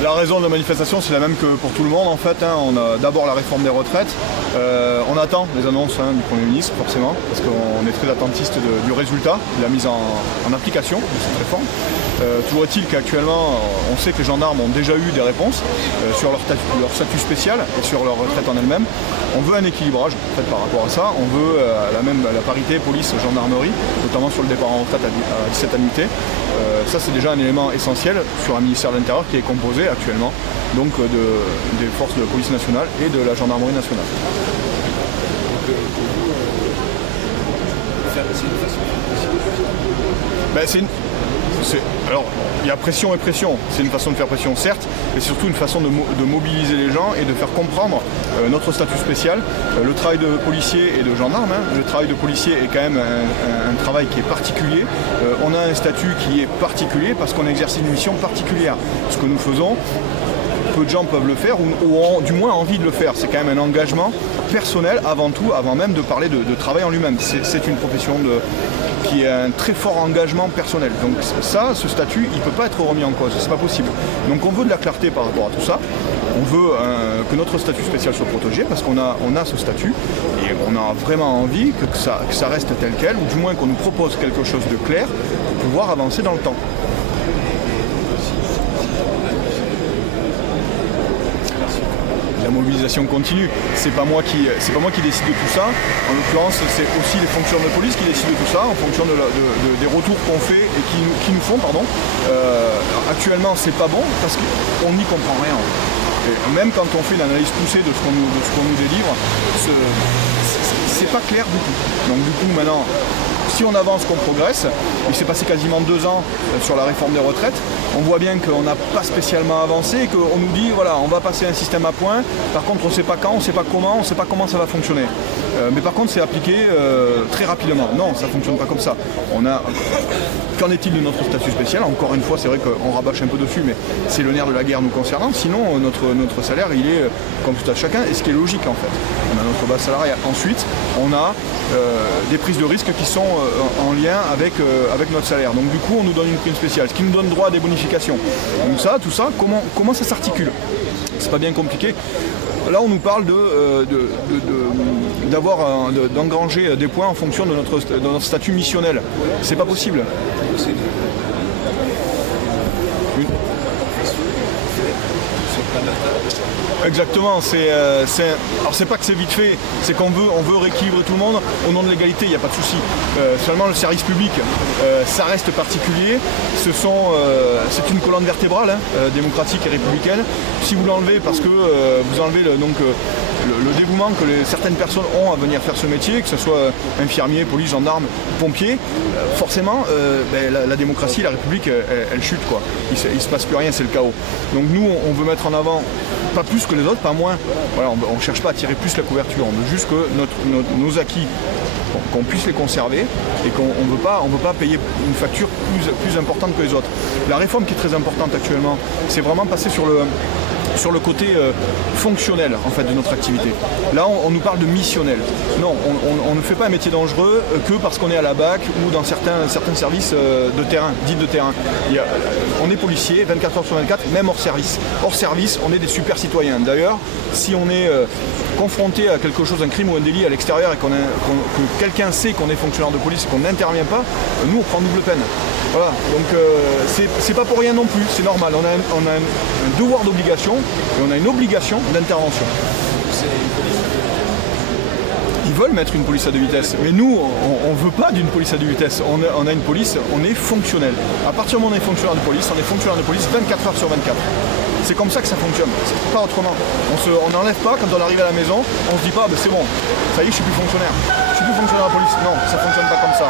La raison de la manifestation, c'est la même que pour tout le monde en fait. On a d'abord la réforme des retraites. On attend les annonces du Premier ministre, forcément, parce qu'on est très attentiste du résultat, de la mise en application de cette réforme. Toujours est-il qu'actuellement, on sait que les gendarmes ont déjà eu des réponses sur leur statut spécial et sur leur retraite en elle-même. On veut un équilibrage en fait, par rapport à ça. On veut la parité police-gendarmerie, notamment sur le départ en retraite à 17 annuités. Ça, c'est déjà un élément essentiel sur un ministère de l'Intérieur qui est composé actuellement donc, des forces de police nationale et de la gendarmerie nationale. Alors, il y a pression et pression. C'est une façon de faire pression, certes, mais c'est surtout une façon de mobiliser les gens et de faire comprendre notre statut spécial. Le travail de policier et de gendarme, le travail de policier est quand même un travail qui est particulier. On a un statut qui est particulier parce qu'on exerce une mission particulière. Ce que nous faisons, peu de gens peuvent le faire ou ont du moins envie de le faire. C'est quand même un engagement personnel avant tout, avant même de parler de travail en lui-même. C'est une profession qui a un très fort engagement personnel. Donc ça, ce statut, il ne peut pas être remis en cause, c'est pas possible. Donc on veut de la clarté par rapport à tout ça. On veut que notre statut spécial soit protégé parce qu'on a ce statut et on a vraiment envie que ça reste tel quel, ou du moins qu'on nous propose quelque chose de clair pour pouvoir avancer dans le temps. La mobilisation continue. C'est pas moi qui décide de tout ça. En l'occurrence, c'est aussi les fonctionnaires de police qui décident de tout ça en fonction des retours qu'on fait et qui nous font. Actuellement, c'est pas bon parce qu'on n'y comprend rien. Et même quand on fait une analyse poussée de ce qu'on nous délivre, c'est pas clair du tout. Donc du coup, maintenant, si on avance, qu'on progresse, il s'est passé quasiment 2 ans sur la réforme des retraites, on voit bien qu'on n'a pas spécialement avancé et qu'on nous dit voilà, on va passer un système à points, par contre on ne sait pas quand, on ne sait pas comment ça va fonctionner. Mais par contre c'est appliqué très rapidement. Non, ça ne fonctionne pas comme ça. Qu'en est-il de notre statut spécial? Encore une fois, c'est vrai qu'on rabâche un peu dessus, mais c'est le nerf de la guerre nous concernant. Sinon, notre salaire, il est comme tout à chacun, et ce qui est logique en fait. On a notre base salariale. Ensuite, on a des prises de risque qui sont en lien avec notre salaire. Donc du coup, on nous donne une prime spéciale, ce qui nous donne droit à des bonifications. Donc ça, tout ça, comment ça s'articule? C'est pas bien compliqué. Là, on nous parle d'engranger des points en fonction de notre statut missionnel. C'est pas possible. Exactement, alors c'est pas que c'est vite fait, c'est qu'on veut rééquilibrer tout le monde au nom de l'égalité, il n'y a pas de souci. Seulement le service public, ça reste particulier, c'est une colonne vertébrale démocratique et républicaine. Si vous l'enlevez parce que vous enlevez le dévouement que certaines personnes ont à venir faire ce métier, que ce soit infirmier, police, gendarme, pompier, forcément la démocratie, la République, elle chute quoi. Il ne se passe plus rien, c'est le chaos. Donc nous, on veut mettre en avant, pas plus que les autres, pas moins. Voilà, on ne cherche pas à tirer plus la couverture, on veut juste que nos acquis, qu'on puisse les conserver et qu'on ne veut pas payer une facture plus importante que les autres. La réforme qui est très importante actuellement, c'est vraiment passer sur le côté fonctionnel en fait, de notre activité. Là, on nous parle de missionnel. Non, on ne fait pas un métier dangereux que parce qu'on est à la BAC ou dans certains services de terrain, dits de terrain. On est policier 24 heures sur 24, même hors service. Hors service, on est des super citoyens. D'ailleurs, si on est confronté à quelque chose, un crime ou un délit à l'extérieur et que quelqu'un sait qu'on est fonctionnaire de police et qu'on n'intervient pas, nous on prend double peine. Voilà, donc c'est pas pour rien non plus, c'est normal. On a un devoir d'obligation et on a une obligation d'intervention. Ils veulent mettre une police à 2 vitesses, mais nous, on ne veut pas d'une police à 2 vitesses. On a une police, on est fonctionnel. À partir du moment où on est fonctionnaire de police, on est fonctionnaire de police 24 heures sur 24. C'est comme ça que ça fonctionne, c'est pas autrement. On n'enlève pas quand on arrive à la maison, on se dit pas c'est bon, ça y est, je suis plus fonctionnaire. Je suis plus fonctionnaire de la police. Non, ça fonctionne pas comme ça.